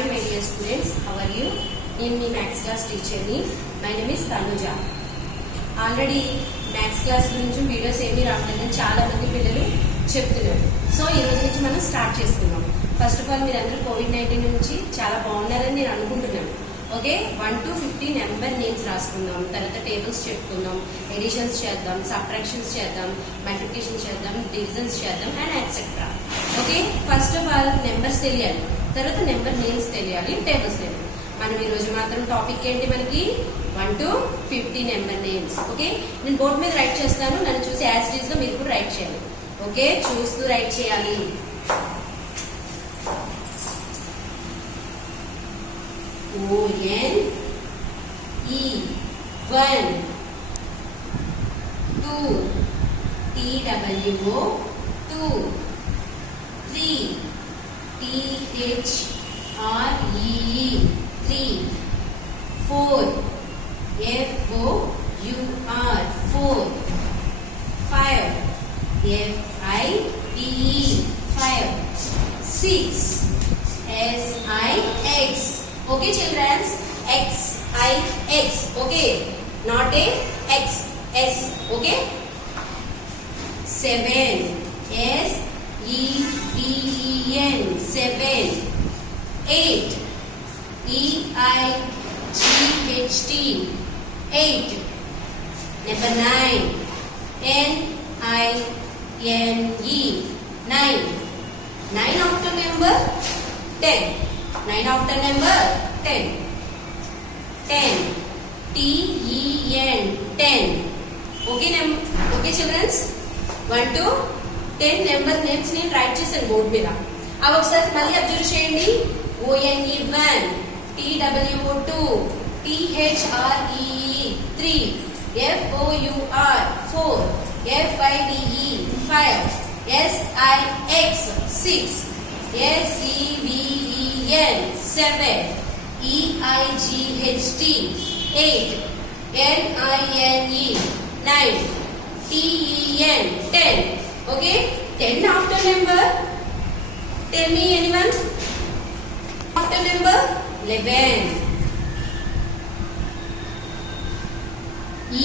Hi my dear students, how are you? నేను మీ maths class టీచర్ని. My name is Tanuja. Already maths class గురించి వీడియోస్ ఏమీ రావట్లేదని చాలా మంది పిల్లలు చెప్తున్నారు. సో ఈ రోజు నుంచి మనం స్టార్ట్ చేసుకుందాం. ఫస్ట్ ఆఫ్ ఆల్ మీరందరూ కోవిడ్-19 నుంచి చాలా బాగున్నారని నేను అనుకుంటున్నాను. ఓకే, 1 to 50 నెంబర్ నేమ్స్ రాసుకుందాం, తర్వాత టేబుల్స్ చెప్పుకుందాం, ఎడిషన్స్ చేద్దాం, సబ్ట్రాక్షన్స్ చేద్దాం, మల్టిప్లికేషన్ చేద్దాం, డివిజన్స్ చేద్దాం and etcetera. Okay, first of all numbers తెలియాలి, తర్వాత నెంబర్ నేమ్స్ తెలియాలి, టేబుల్స్ తెలియాలి. మనం ఈ రోజు మాత్రం టాపిక్ ఏంటి, మనకి 1 to 50 నెంబర్ నేమ్స్. ఓకే, నేను బోర్డు మీద రైట్ చేస్తాను, నన్ను చూసి యాజ్ ఇట్ ఈస్ గా మీరు కూడా రైట్ చేయాలి. ఓకే, చూస్తూ రైట్ చేయాలి. O-N-E 1 2 T-W-O 2 3 T-H-R-E-E 3 4 F-O-U-R 4 5 F-I-V-E 5 6 S-I-X. Okay children, X-I-X. Okay, not a X, S. Okay, 7 S-E-V-E-N 7 8 E-I-G-H-T 8. Number 9 N-I-N-E 9. 9 after number 10. 9 after number 10. 10 T-E-N 10. Okay, okay children, 1 to 10 నెంబర్ నేమ్స్ నేను రైట్ చేశాను బోర్డు మీద. అవి ఒకసారి మళ్ళీ అబ్జర్వ్ చేయండి. O-N-E 1 T-W-O 2 T-H-R-E-E 3 F-O-U-R 4 F-I-V-E 5 S-I-X 6 S-E-V-E-N 7 E-I-G-H-T 8 N-I-N-E 9 T-E-N 10. Okay, 10 after number, tell me anyone, after number 11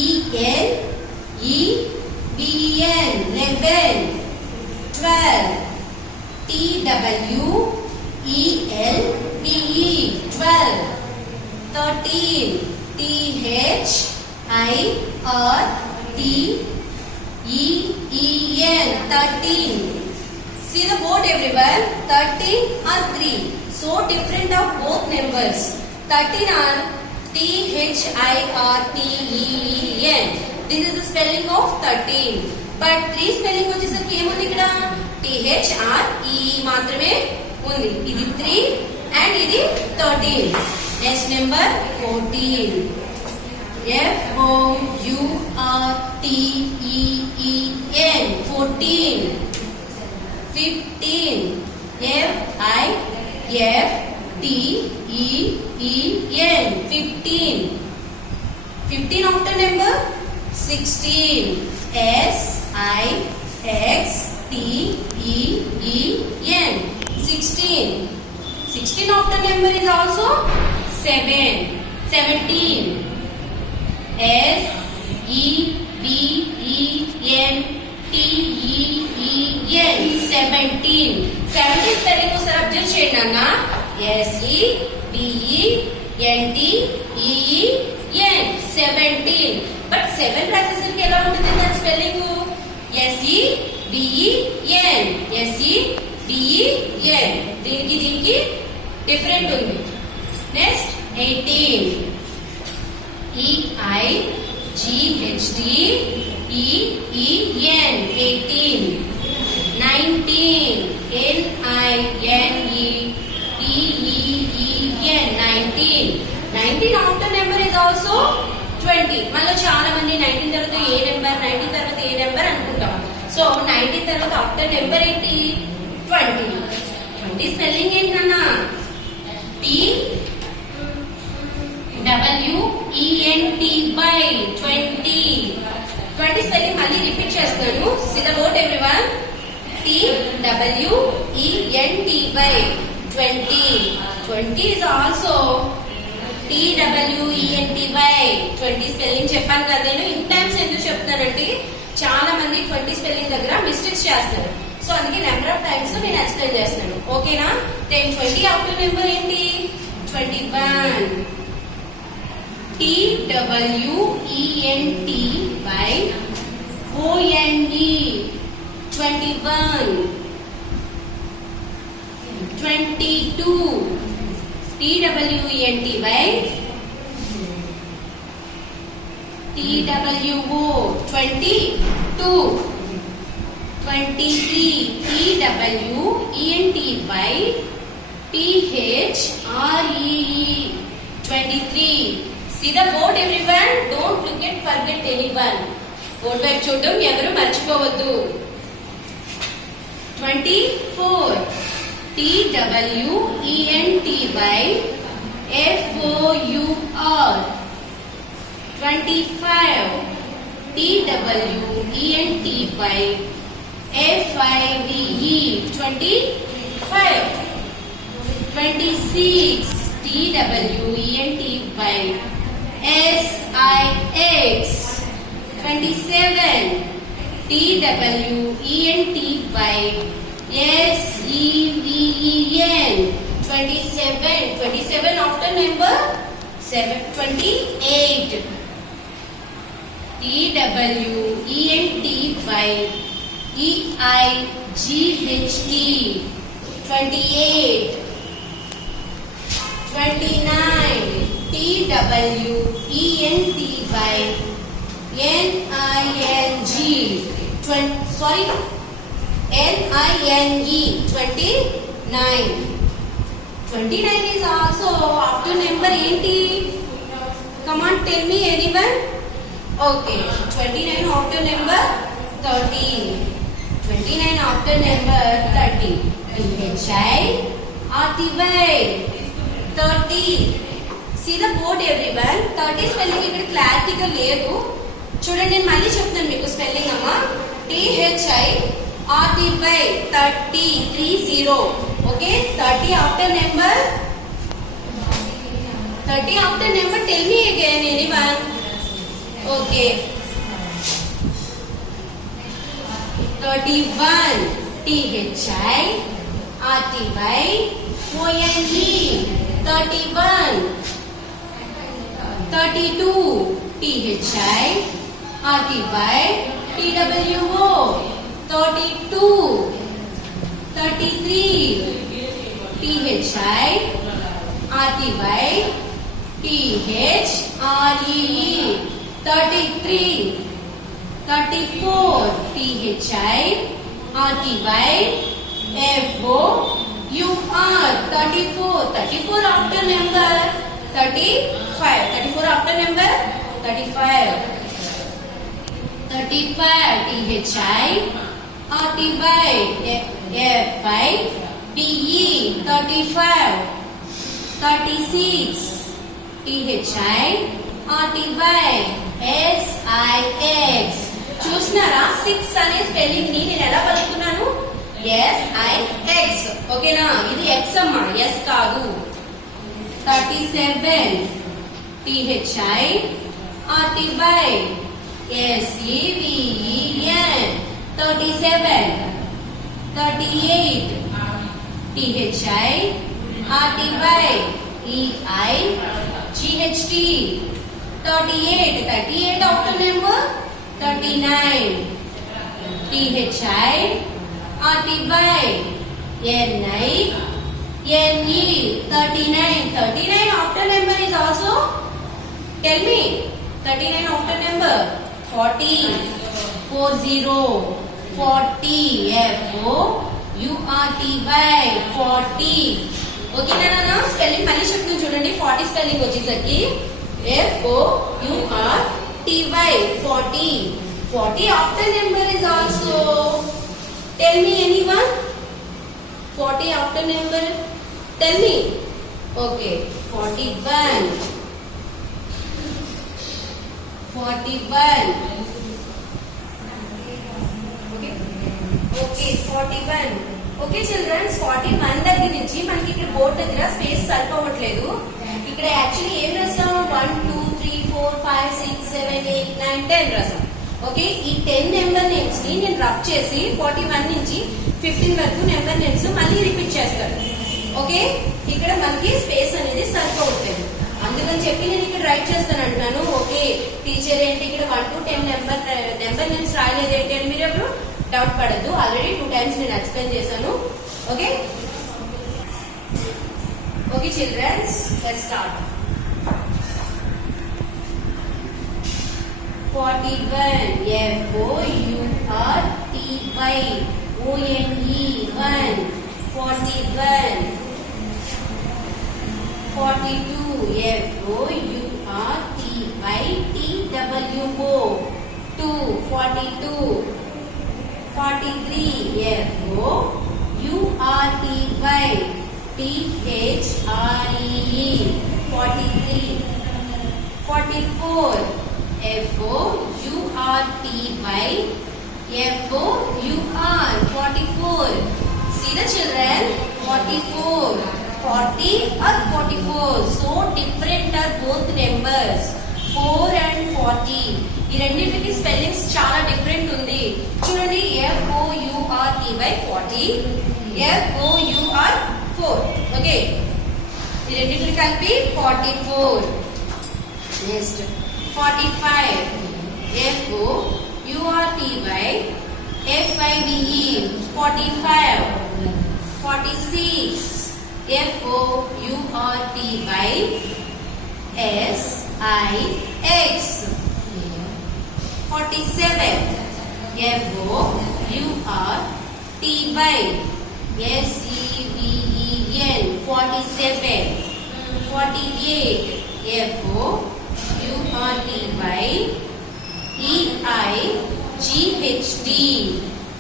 E-L-E-V-E-N 11 12 T-W-E-L-V-E 12 13 T-H-I-R-T-E-E-N 13. See the board everyone, 13 are 3, so different of both numbers. 13 are T-H-I-R-T-E-E-N. This is the spelling of 13. But 3 spelling వచ్చేసరికి ఏముంది ఇక్కడ, T-H-R-E మాత్రమే ఉంది. ఇది 3 and ఇది 13. Next number 14 F-O-U-R-T-E-E-N 14. 15 F-I-F-T-E-E-N 15. 15 after number 16 S-I-X-T-E-E-N 16. 16 after number is also 17 S-E-V-E-N-T-E-E-N 17. 17 spelling ఒకసారి అబ్జర్వ్ చేయండి అన్న. S-E-V-E-N-T-E-E-N 17. బట్ 7 రాసేసరికి ఎలా ఉంటుంది దాని స్పెల్లింగ్, S-E-V-E-N S-E-V-E-N. దీనికి డిఫరెంట్ ఉంది. నెక్స్ట్ 18 E-I-G-H-T-E-E-N 18. 19 N-I-N-E-T-E-E-N 19. 19 after number is also 20. మనలో చాలా మంది 19 తర్వాత ఏ నెంబర్, 19 తర్వాత ఏ నెంబర్ అనుకుంటాం. సో 19 తర్వాత ఆఫ్టర్ నెంబర్ ఏంటి, 20. 20 స్పెల్లింగ్ ఏంటన్నా, T-W-E-N-T-Y 20. 20 స్పెల్లింగ్ మళ్ళీ రిపీట్ చేస్తాను. See the board everyone, T-W-E-N-T-Y 20. 20 is also TWENTY. 20 స్పెల్లింగ్ చెప్పాను కదా నేను. ఇన్ టైమ్స్ ఎందుకు చెప్తానంటే చాలా మంది 20 స్పెల్లింగ్ దగ్గర మిస్టేక్స్ చేస్తారు. సో అందుకే నెంబర్ ఆఫ్ టైమ్స్ నేను ఎక్స్ప్లెయిన్ చేస్తున్నాను. ఓకేనా? దెన్ 20 ఆఫ్టర్ నెంబర్ ఏంటి? 21. TWENTY ONE 21. 22. TWENTY TWO 22. 23. TWENTY THREE 23. See the board everyone. Don't forget anyone. Board వైపు చూడడం ఎవరు మర్చిపోవద్దు. 24. TWENTY FOUR 25. TWENTY FIVE 25. 26. TWENTY SIX 27. TWENTY SEVEN 27. 27 after number 28. TWENTY EIGHT 28. 29. TWENTY NING NINE 29. 29 is also after number 80. Come on, tell me anyone. Okay, 29 after number 30. 29 after number 30. PHI RTY 30. See the board everyone. 30 spelling ఇక్కడ క్లారిటీగా లేదు. చూడండి నేను మళ్ళీ చెప్తాను మీకు స్పెల్లింగ్ అమ్మా. THI RTY 30 30. Okay, 30 after number 30 after number. Tell me again anyone. Okay, 31. THI RTY ONE 31. 32. THI RTY TWO 32. 33. THI RTY THREE 33. 34. THI RTY FOUR 34. 34 after number 35. 34 after number 35. 35. THI RTY FIDE 35. 36. THI RTY SIX. చూస్తున్నారా 6 అనే స్పెల్లింగ్ ని నేను ఎలా పలుకుతున్నాను? SIX. ఓకేనా? ఇది X అమ్మా, S కాదు. 37. THI RTY SEVEN 37. 38. THI RTY EIGHT 38. 38 after number 39. THI RTY NINE 39. 39 after number is also, tell me, 39 after number 40. 40 FOURTY 40. ఓకేనా నాన్న? స్పెల్లింగ్ మళ్ళీ చెప్తాను చూడండి. 40 స్పెల్లింగ్ వచ్చేసరికి FOURTY 40. 40 after number is also, tell me anyone. 40 after number, tell me. Okay, 41. 41. Okay, 41. Okay children's 41 దగ్గర నుంచి మనకి ఇక్కడ బోర్డు దగ్గర స్పేస్ సరిపోవట్లేదు. ఇక్కడ యాక్చువల్లీ ఏం రాసాం 1 2 3 4 5 6 7 8 9 10 రాసాం. ఓకే ఈ 10 నెంబర్ నేమ్స్ ని నేను రబ్ చేసి 41 నుంచి 15 వరకు నెంబర్ నేమ్స్ మళ్ళీ రిపీట్ చేస్తాను. ఓకే ఇక్కడ మనకి స్పేస్ అనేది సరిపోవట్లేదు, అందుకని చెప్పి నేను ఇక్కడ రైట్ చేస్తాను అంటున్నాను. ఓకే టీచర్ ఏంటి ఇక్కడ 1 to 10 నెంబర్ నేమ్స్ రాయలేదు ఏంటి అని మీరు ఎప్పుడు డౌట్ పడద్దు. ఆల్రెడీ 2 టైమ్స్ నేను ఎక్స్ప్లెయిన్ చేశాను. Okay okay childrens let's start. 41 FOURTY ONE 1 41 42 FOURTYTWO 2 42 43 FOURTY THREE 43 44 FOURTY FOUR 44. See the children, 44 40 or 44, so different are both numbers 4 and 40. ఈ రెండింటికి స్పెల్లింగ్స్ చాలా డిఫరెంట్ ఉంది. చూడండి FOURTY 40 FOUR 4. ఓకే ఈ రెండింటిని కలిపి 44. నెక్స్ట్ 45 FOURTY FIVE 45 46 FOURTY SIX 47 FOURTY SEVEN 47 48 FOURTY EIGHT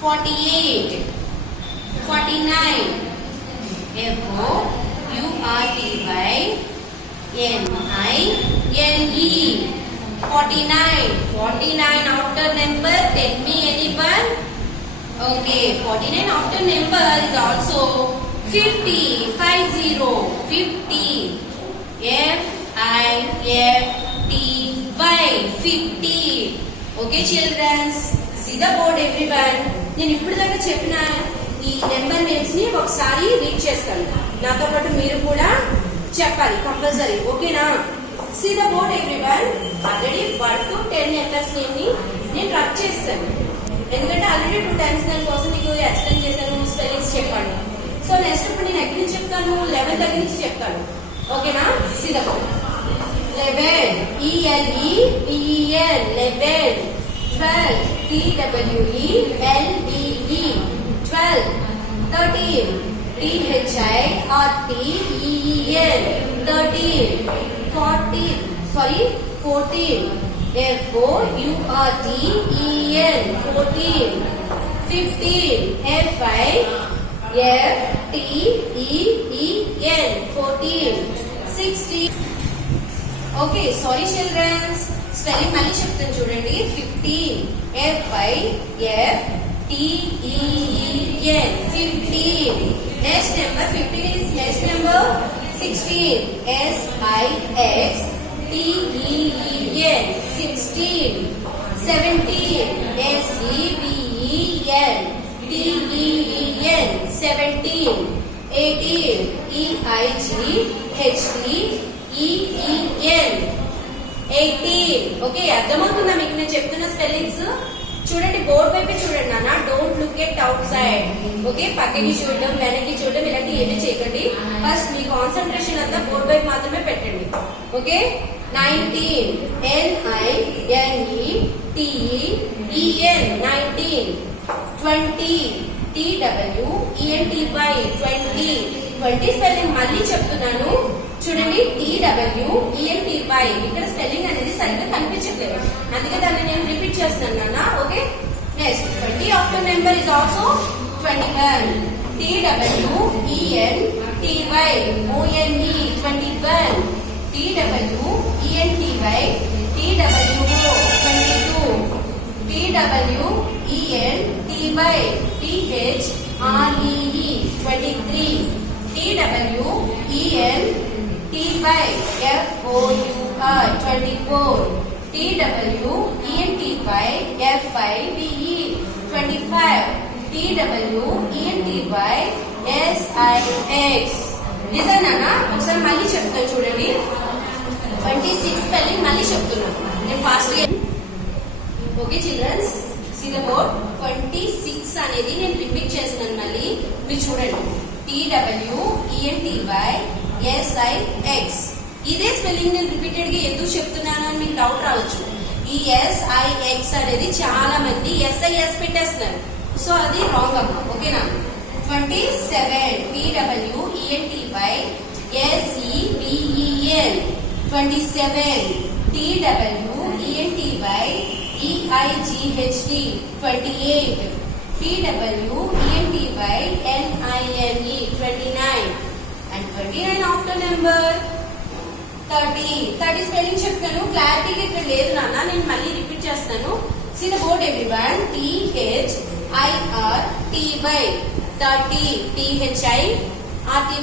48 49 FOURTY NINE 49 after number, tell me anyone. Okay 49 after number is also 50 50 FIFTY 50. Okay children, see the board everyone. నేను ఇప్పుడు దాకా చెప్పిన ఈ నెంబర్ నేమ్స్ ని ఒకసారి రీడ్ చేస్తాను, నాతో పాటు మీరు కూడా చెప్పాలి కంపల్సరీ. ఓకేనా? See the board everyone. Already 1 to 10 నెంబర్స్ నేమ్ ని నేను రబ్ చేస్తాను, ఎందుకంటే ఆల్రెడీ 2 టైమ్స్ దాని కోసం మీకు ఎక్స్ప్లెయిన్ చేశాను, స్పెల్లింగ్స్ చెప్పాను. సో నెక్స్ట్ ఇప్పుడు నేను ఎక్కడి నుంచి చెప్తాను, 11 దగ్గర నుంచి చెప్తాను. ఓకేనా? See the board. 11 ELEVEN 11 12 TWELVE 12 13 THIRTEEN 13 14 FOURTEEN FOURTEEN 15 FIFTEEN 14 16. Okay sorry childrens, spelling మళ్ళీ చెప్తాను చూడండి. 15 FIFTEEN 15. Next number 15 is next number 16 SIXTEEN 16 17 SEVEN 17 18 EIGHTEEN 18. ఓకే అర్థమవుతుందా మీకు నేను చెప్తున్న స్పెల్లింగ్స్? చూడండి బోర్డు వైపు చూడండి నాన్న, don't look at out side. Okay పక్కకి చూడడం వెనక్కి చూడడం ఇలాంటి ఏమీ చేయకండి, ఫస్ట్ మీ కాన్సన్ట్రేషన్ అంతా బోర్డు వైపు మాత్రమే పెట్టండి. ఓకే 19 NINETEEN 19 20 TWENTY 20 స్పెల్లింగ్ మళ్ళీ చెప్తున్నాను చూడండి. TWENTY ఇక్కడ స్పెల్లింగ్ అనేది సరిగ్గా కనిపించట్లేదు, అందుకే దాన్ని నేను రిపీట్ చేస్తున్నాను నాన్న. Okay next 20 after number is also 21 TWENTY ONE 21 TWENTY TWO 22 TWENTY THREE REE 23, TWENTY FOUR 24, TWENTY FIVE 25, TWENTY SIX. నిజంగానా? ఒకసారి మళ్ళీ చెప్తాను చూడండి. 26 స్పెల్లింగ్ మళ్ళీ చెప్తున్నాను నేను fast. Okay childrens, see the board. 26 అనేది నేను రిపీట్ చేస్తున్నాను మళ్ళీ, మీరు చూడండి. TWENTY ఇదే స్పెల్లింగ్ నేను రిపీటెడ్ గా ఎందుకు చెప్తున్నాను అని మీకు డౌట్ రావచ్చు. ఈ SIX అనేది చాలా మంది SIS పెట్టేస్తున్నారు, సో అది రాంగ్ అమ్మా. ఓకేనా? 27 TWENTY SEVEN 27, TWENTY EIGHT 28, TWENTY NINE 29, and 29 after number 30 స్పెల్లింగ్ చెప్తాను. క్లారిటీగా ఇక్కడ లేదు నాన్న, నేను మళ్ళీ రిపీట్ చేస్తాను. See the board everyone. THIRTY 30, THIRTY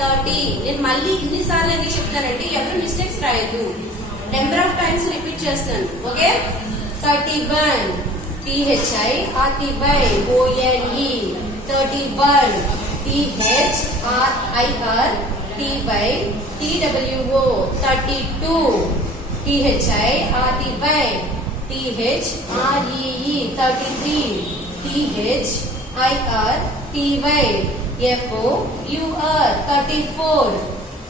30. నేను మళ్ళీ ఇన్నిసార్లు ఎందుకు చెప్తానంటే ఎవరు మిస్టేక్స్ రాయద్దు, నెంబర్ ఆఫ్ టైమ్స్ రిపీట్ చేస్తాను. Okay? 31, THIRTY ONE 31, THRIRTY TWO 32, THIRTY THREE 33, THIRTY FOUR 34,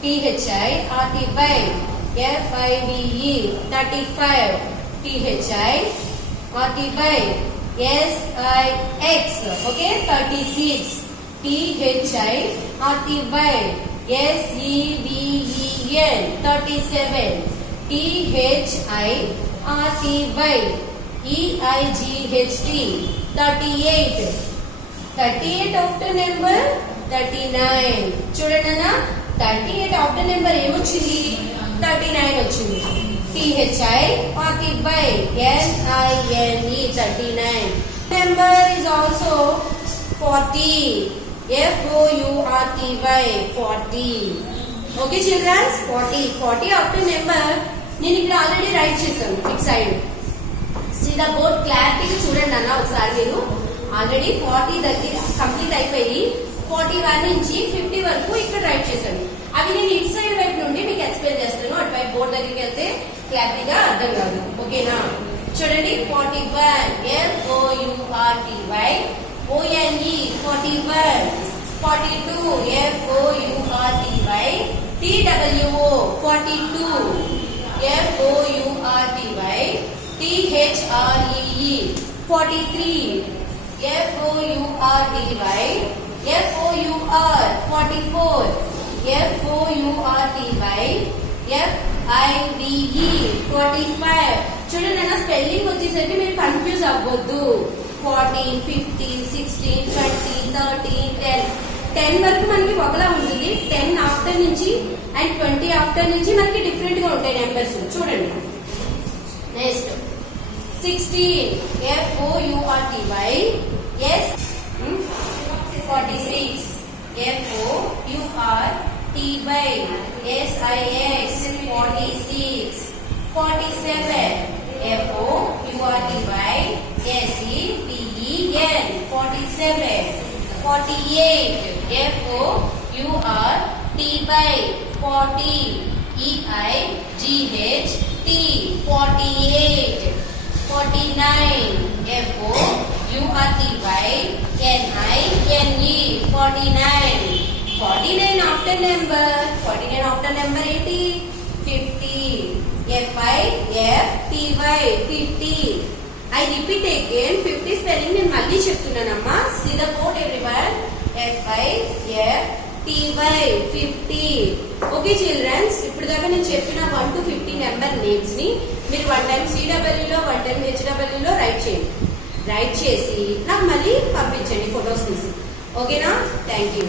THIRTY FIVE 35, THIRTY SIX. Okay, 36, THIRTY SEVEN 37, THIRTY EIGHT 38. 38 after number 39. చూడండి అన్న, 38 after number ఏమొచ్చింది? 39 వచ్చింది. THIRTY NINE 39. Number is also 40, FOURTY 40. Okay childrens, 40 after number నేను ఇక్కడ already write చేశాను it side. సీదా board క్లారిటీగా చూడండి అన్న ఒకసారి. మీరు ఆల్రెడీ 40 దగ్గర కంప్లీట్ అయిపోయి 41 నుంచి 50 వరకు ఇక్కడ రైట్ చేశాను. అవి నేను ఇట్ సైడ్ వైపు నుండి మీకు ఎక్స్ప్లెయిన్ చేస్తాను. అటువైపు బోర్డ్ దగ్గరికి వెళ్తే క్లారిటీగా అర్థం కాదు. ఓకేనా? చూడండి. 41 FOURTY ONE 41, 42 FOURTY TWO 42, FOURTY THREE 43, FOURTY FOUR 44, FOURTY FIVE 45. చూడండి అన్న, స్పెల్లింగ్ వచ్చేసరికి మీరు కన్ఫ్యూజ్ అవ్వద్దు. 14, 15, 16, 20, 13, 10 వరకు మనకి ఒకలా ఉంటుంది. 10 ఆఫ్టర్ నుంచి అండ్ 20 ఆఫ్టర్ నుంచి మనకి డిఫరెంట్ గా ఉంటాయి నెంబర్స్. చూడండి. నెక్స్ట్ 16 FOURTY 46, FOURTY SIX 46, 47 FOURTY SEVEN 47, 48 FOURTY 40 EIGHT 48, 49 FOURTY NINE 49. 49 after number 80, 50 FIFTY 50. I repeat again, 50 spelling నేను మళ్ళీ చెప్తున్నానమ్మా. See the code everyone. FIFTY 50. Okay childrens, ఇప్పుడు దాకా నేను చెప్పిన 1 to 50 నెంబర్ నేమ్స్ ని మీరు 1 టైం CW లో 1 టైం HW లో రైట్ చేయండి. రైట్ చేసి నాకు మళ్ళీ పంపించండి ఫొటోస్ తీసి. ఓకేనా? Thank you.